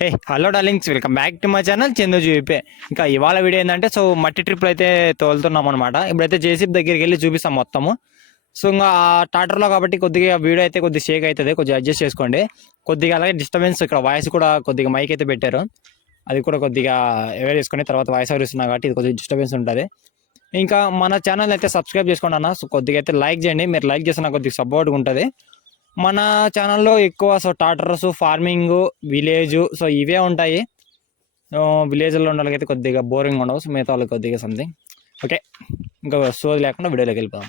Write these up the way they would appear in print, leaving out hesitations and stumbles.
Hello darlings, welcome back to my channel Chandu GPay. ఇంకా ఇవాళ video ఏంటంటే మట్టి ట్రిప్లు అయితే తోలుతున్నాం అనమాట. ఇప్పుడైతే జేసీబీ దగ్గరికి వెళ్ళి చూపిస్తాం మొత్తము. ఇంకా ఆ టాటర్లో కాబట్టి కొద్దిగా వీడియో అయితే కొద్దిగా షేక్ అవుతుంది, కొద్దిగా అడ్జస్ట్ చేసుకోండి. కొద్దిగా అలాగే డిస్టర్బెన్స్, ఇక్కడ వాయిస్ కూడా కొద్దిగా మైక్ అయితే పెట్టారు, అది కూడా కొద్దిగా అవేర్ చేసుకుని తర్వాత వాయిస్ ఓవర్ ఇస్తున్నా కాబట్టి ఇది కొద్దిగా డిస్టర్బెన్స్ ఉంటుంది. ఇంకా మన ఛానల్ అయితే సబ్స్క్రైబ్ చేసుకోండి అన్న. కొద్దిగా అయితే లైక్ చేయండి, మీరు లైక్ చేసిన కొద్దిగా సపోర్ట్గా ఉంటుంది. మన ఛానల్లో ఎక్కువ టాటర్స్, ఫార్మింగ్, విలేజ్ ఇవే ఉంటాయి. విలేజ్లో ఉండాలి అయితే కొద్దిగా బోరింగ్ ఉండవు, మిగతా వాళ్ళకి కొద్దిగా సంథింగ్. ఓకే, ఇంకా సోది లేకుండా వీడియోలోకి వెళ్ళిపోదాం.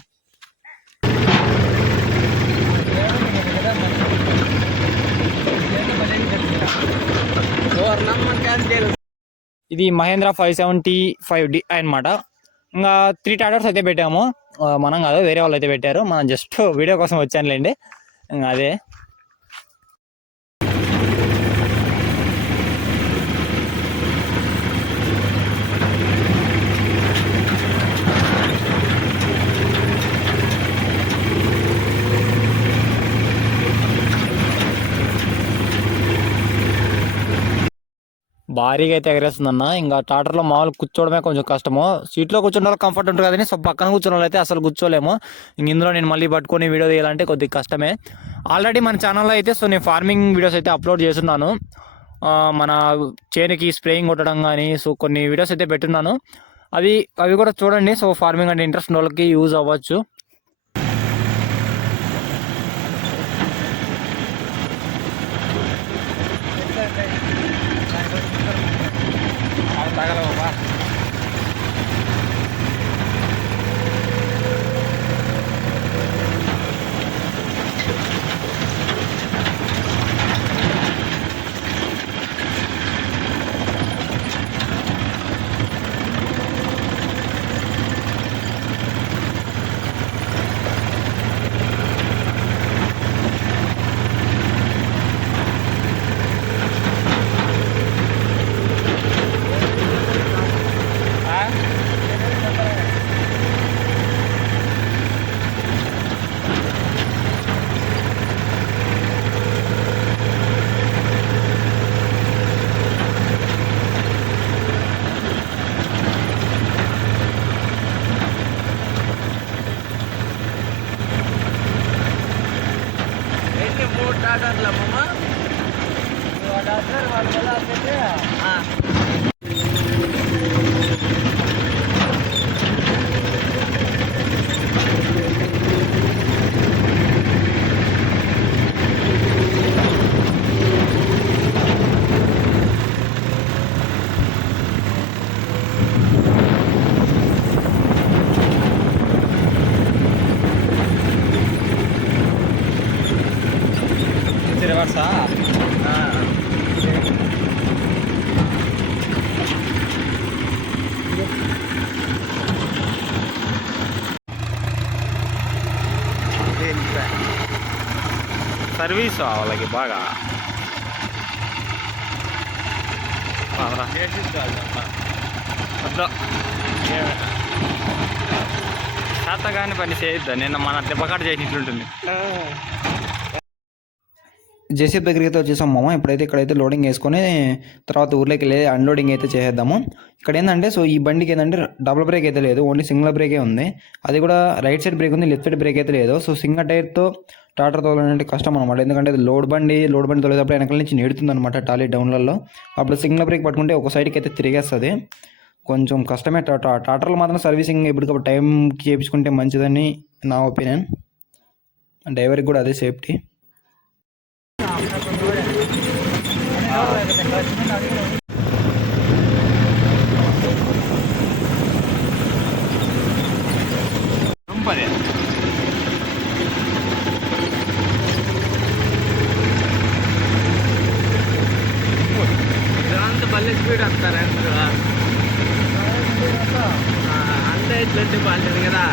ఇది మహేంద్ర 575D అనమాట. ఇంకా 3 టాటర్స్ అయితే పెట్టాము, మనం కాదు వేరే వాళ్ళు అయితే పెట్టారు, మనం జస్ట్ వీడియో కోసం వచ్చానులేండి. అదే భారీగా అయితే ఎగరేస్తుందన్న. ఇంకా టాటర్లో మామూలు కూర్చోవడమే కొంచెం కష్టము, సీట్లో కూర్చుంటే కంఫర్ట్ ఉంటుంది కానీ పక్కన కూర్చున్న వాళ్ళు అయితే అసలు కూర్చోలేము. ఇందులో నేను మళ్ళీ పట్టుకొని వీడియో తీయాలంటే కొద్దిగా కష్టమే. ఆల్రెడీ మన ఛానల్లో అయితే నేను ఫార్మింగ్ వీడియోస్ అయితే అప్లోడ్ చేస్తున్నాను. మన చేనుకి స్ప్రేయింగ్ కొట్టడం కానీ కొన్ని వీడియోస్ అయితే పెట్టున్నాను, అవి కూడా చూడండి. ఫార్మింగ్ అంటే ఇంట్రెస్ట్ ఉన్న వాళ్ళకి యూజ్ అవ్వచ్చు. రివర్సా సర్వీస్ వాళ్ళకి బాగా శాతగాని పని చేయొద్దా, నిన్న మన దెబ్బకాట చేసినట్లుంటుంది. జేసీబీ దగ్గరికి అయితే వచ్చేసాం మామ. ఇక్కడైతే లోడింగ్ వేసుకొని తర్వాత ఊర్లోకి వెళ్ళి అన్లోడింగ్ అయితే చేసేద్దాము. ఇక్కడ ఏంటంటే ఈ బండికి ఏంటంటే డబుల్ బ్రేక్ అయితే లేదు, ఓన్లీ సింగిల్ బ్రేకే ఉంది. అది కూడా రైట్ సైడ్ బ్రేక్ ఉంది, లెఫ్ట్ సైడ్ బ్రేక్ అయితే లేదు. సింగిల్ టైర్తో టాటర్ తోలాలంటే కష్టం అనమాట. ఎందుకంటే అది లోడ్ బండి తోలేటప్పుడు వెనకాల నుంచి నెడుతుంది అనమాట టాలీ డౌన్లలో. అప్పుడు సింగిల్ బ్రేక్ పట్టుకుంటే ఒక సైడ్కి అయితే తిరిగేస్తుంది, కొంచెం కష్టమే. టాటర్లో మాత్రం సర్వీసింగ్ ఎప్పటికప్పుడు టైంకి చేయించుకుంటే మంచిదని నా ఒపీనియన్. డ్రైవర్కి కూడా అదే సేఫ్టీ. ಬಲ್ಲೆ ಸ್ಪೀಡ್ ಆಗ್ತಾರೆ ಅಂದೇ ಇಟ್ಲಂటే బాగుంటుంది కదా.